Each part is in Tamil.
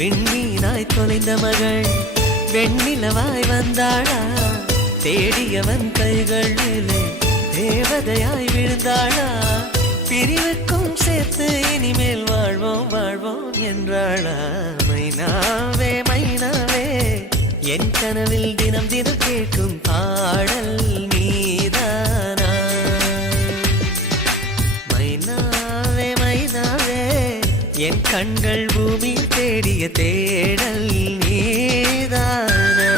விண்மீனாய் தொலைந்த மகள் வெண்ணிலவாய் வந்தாளா தேடியவன் கைகளிலே தேவதையாய் விழுந்தாளா பிரிவுக்கும் சேர்த்து இனிமேல் வாழ்வோம் வாழ்வோம் என்றாளா மைனாவே மைனாவே என் கனவில் தினம் தினம் கேட்கும் பாடல் நீதானா மைனாவே மைனாவே என் கண்கள் பூமி தேடிய தேடல் நீதானா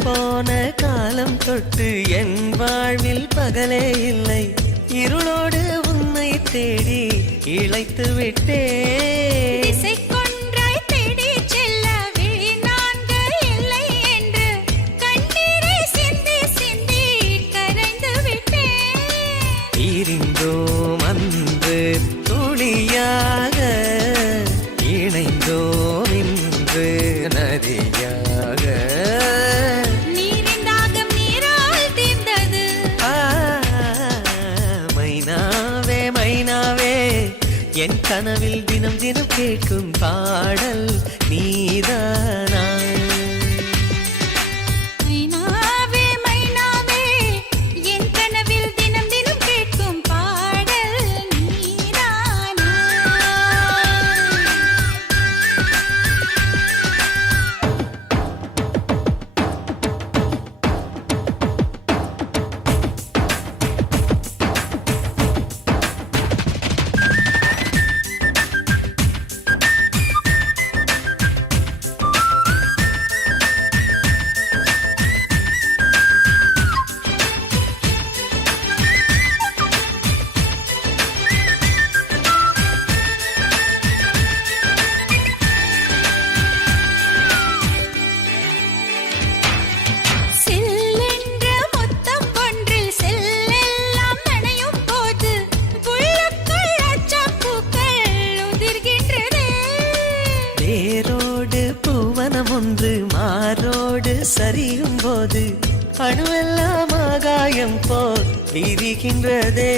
போன காலம் தொட்டு என் வாழ்வில் பகலே இல்லை இருளோடு உன்னை தேடி இழைத்து விட்டேன் இருந்தோம் அன்று துளியாக இணைந்தோம் இன்று நதியாக என் கனவில் தினம் தினம் கேட்கும் பாடல் நீதானா மைனாவே மைனாவே என் கனவில் தினம் தினம் கேட்கும் பாடல் நீதானா ஒன்று மாரோடு சரியும் போது அணுவெல்லாம் ஆகாயம் போல் விரிகின்றதே